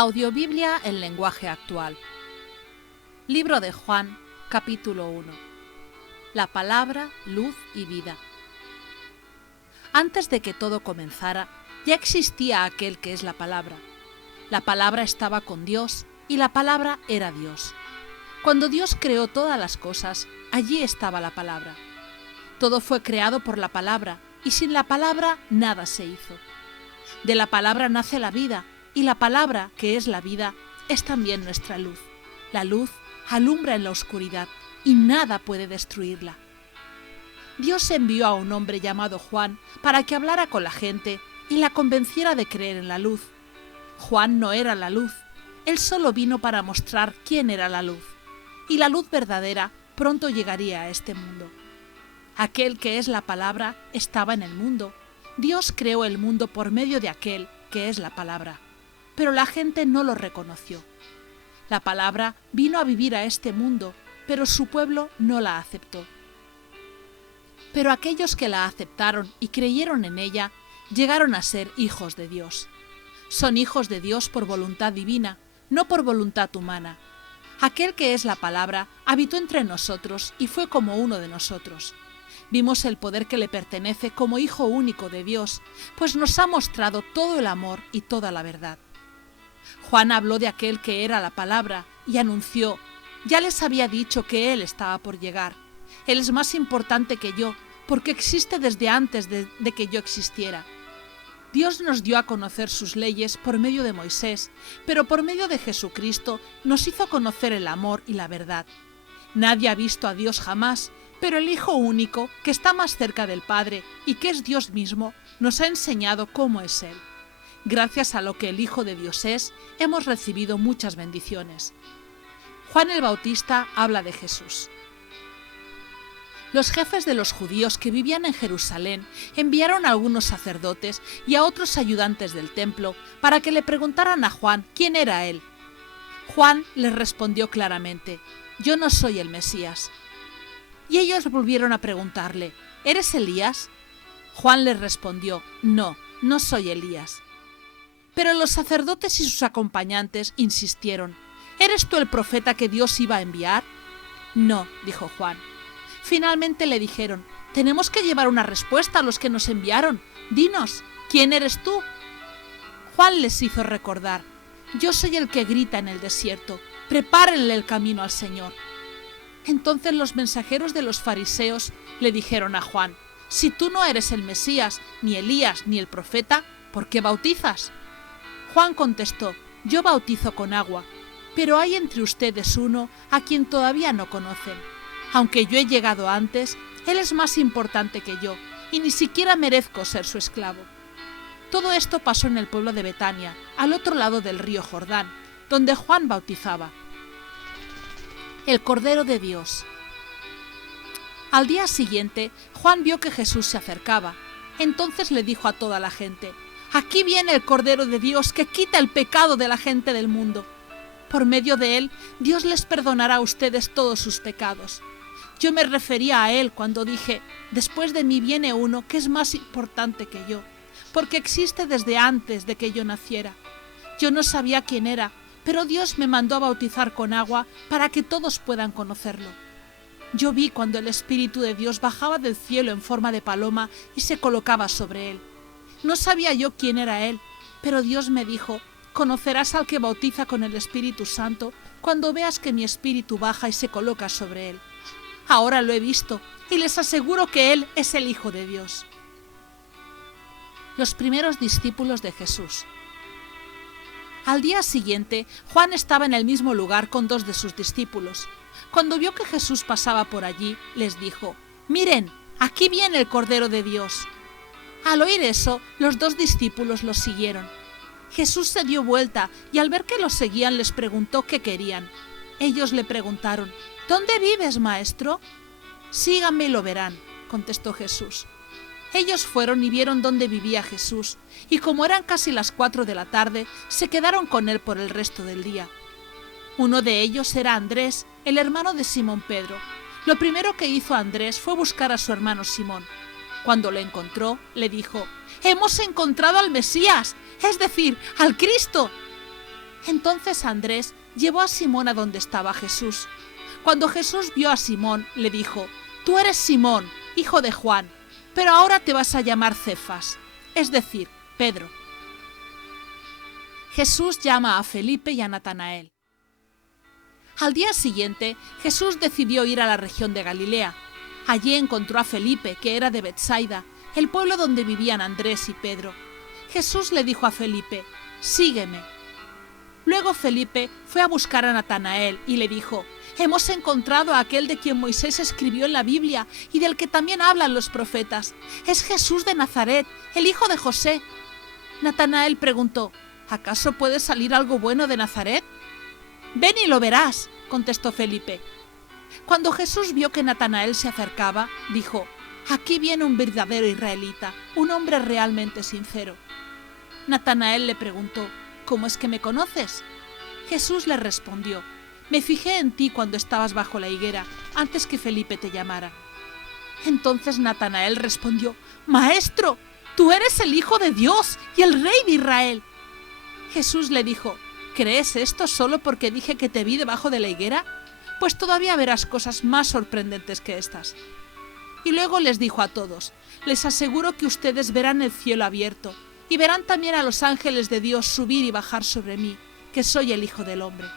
Audiobiblia en lenguaje actual. Libro de Juan, capítulo 1. La palabra, luz y vida. Antes de que todo comenzara, ya existía aquel que es la palabra. La palabra estaba con Dios y la palabra era Dios. Cuando Dios creó todas las cosas, allí estaba la palabra. Todo fue creado por la palabra y sin la palabra nada se hizo. De la palabra nace la vida y la palabra, que es la vida, es también nuestra luz. La luz alumbra en la oscuridad y nada puede destruirla. Dios envió a un hombre llamado Juan para que hablara con la gente y la convenciera de creer en la luz. Juan no era la luz, él solo vino para mostrar quién era la luz, y la luz verdadera pronto llegaría a este mundo. Aquel que es la palabra estaba en el mundo. Dios creó el mundo por medio de aquel que es la palabra, pero la gente no lo reconoció. La palabra vino a vivir a este mundo, pero su pueblo no la aceptó. Pero aquellos que la aceptaron y creyeron en ella, llegaron a ser hijos de Dios. Son hijos de Dios por voluntad divina, no por voluntad humana. Aquel que es la palabra habitó entre nosotros y fue como uno de nosotros. Vimos el poder que le pertenece como Hijo único de Dios, pues nos ha mostrado todo el amor y toda la verdad. Juan habló de aquel que era la palabra y anunció: ya les había dicho que Él estaba por llegar. Él es más importante que yo, porque existe desde antes de que yo existiera. Dios nos dio a conocer sus leyes por medio de Moisés, pero por medio de Jesucristo nos hizo conocer el amor y la verdad. Nadie ha visto a Dios jamás, pero el Hijo único, que está más cerca del Padre y que es Dios mismo, nos ha enseñado cómo es Él. Gracias a lo que el Hijo de Dios es, hemos recibido muchas bendiciones. Juan el Bautista habla de Jesús. Los jefes de los judíos que vivían en Jerusalén enviaron a algunos sacerdotes y a otros ayudantes del templo para que le preguntaran a Juan quién era él. Juan les respondió claramente: yo no soy el Mesías. Y ellos volvieron a preguntarle: ¿eres Elías? Juan les respondió: no, no soy Elías. Pero los sacerdotes y sus acompañantes insistieron: ¿eres tú el profeta que Dios iba a enviar? No, dijo Juan. Finalmente le dijeron: tenemos que llevar una respuesta a los que nos enviaron. Dinos, ¿quién eres tú? Juan les hizo recordar: yo soy el que grita en el desierto, prepárenle el camino al Señor. Entonces los mensajeros de los fariseos le dijeron a Juan: si tú no eres el Mesías, ni Elías, ni el profeta, ¿por qué bautizas? Juan contestó: yo bautizo con agua, pero hay entre ustedes uno a quien todavía no conocen. Aunque yo he llegado antes, él es más importante que yo, y ni siquiera merezco ser su esclavo. Todo esto pasó en el pueblo de Betania, al otro lado del río Jordán, donde Juan bautizaba. El Cordero de Dios. Al día siguiente, Juan vio que Jesús se acercaba. Entonces le dijo a toda la gente: aquí viene el Cordero de Dios que quita el pecado de la gente del mundo. Por medio de él, Dios les perdonará a ustedes todos sus pecados. Yo me refería a él cuando dije: después de mí viene uno que es más importante que yo, porque existe desde antes de que yo naciera. Yo no sabía quién era, pero Dios me mandó a bautizar con agua para que todos puedan conocerlo. Yo vi cuando el Espíritu de Dios bajaba del cielo en forma de paloma y se colocaba sobre él. No sabía yo quién era él, pero Dios me dijo: conocerás al que bautiza con el Espíritu Santo cuando veas que mi Espíritu baja y se coloca sobre él. Ahora lo he visto y les aseguro que él es el Hijo de Dios. Los primeros discípulos de Jesús. Al día siguiente, Juan estaba en el mismo lugar con dos de sus discípulos. Cuando vio que Jesús pasaba por allí, les dijo: miren, aquí viene el Cordero de Dios. Al oír eso, los dos discípulos los siguieron. Jesús se dio vuelta y al ver que los seguían les preguntó qué querían. Ellos le preguntaron: ¿dónde vives, maestro? Síganme y lo verán, contestó Jesús. Ellos fueron y vieron dónde vivía Jesús, y como eran casi las 4 de la tarde, se quedaron con él por el resto del día. Uno de ellos era Andrés, el hermano de Simón Pedro. Lo primero que hizo Andrés fue buscar a su hermano Simón. Cuando lo encontró, le dijo: «Hemos encontrado al Mesías, es decir, al Cristo». Entonces Andrés llevó a Simón a donde estaba Jesús. Cuando Jesús vio a Simón, le dijo: «Tú eres Simón, hijo de Juan, pero ahora te vas a llamar Cefas», es decir, Pedro. Jesús llama a Felipe y a Natanael. Al día siguiente, Jesús decidió ir a la región de Galilea. Allí encontró a Felipe, que era de Betsaida, el pueblo donde vivían Andrés y Pedro. Jesús le dijo a Felipe: «Sígueme». Luego Felipe fue a buscar a Natanael y le dijo: «Hemos encontrado a aquel de quien Moisés escribió en la Biblia y del que también hablan los profetas. Es Jesús de Nazaret, el hijo de José». Natanael preguntó: «¿Acaso puede salir algo bueno de Nazaret?». «Ven y lo verás», contestó Felipe. Cuando Jesús vio que Natanael se acercaba, dijo: «Aquí viene un verdadero israelita, un hombre realmente sincero». Natanael le preguntó: «¿Cómo es que me conoces?». Jesús le respondió: «Me fijé en ti cuando estabas bajo la higuera, antes que Felipe te llamara». Entonces Natanael respondió: «Maestro, tú eres el Hijo de Dios y el Rey de Israel». Jesús le dijo: «¿Crees esto solo porque dije que te vi debajo de la higuera? Pues todavía verás cosas más sorprendentes que estas». Y luego les dijo a todos: «Les aseguro que ustedes verán el cielo abierto y verán también a los ángeles de Dios subir y bajar sobre mí, que soy el Hijo del Hombre».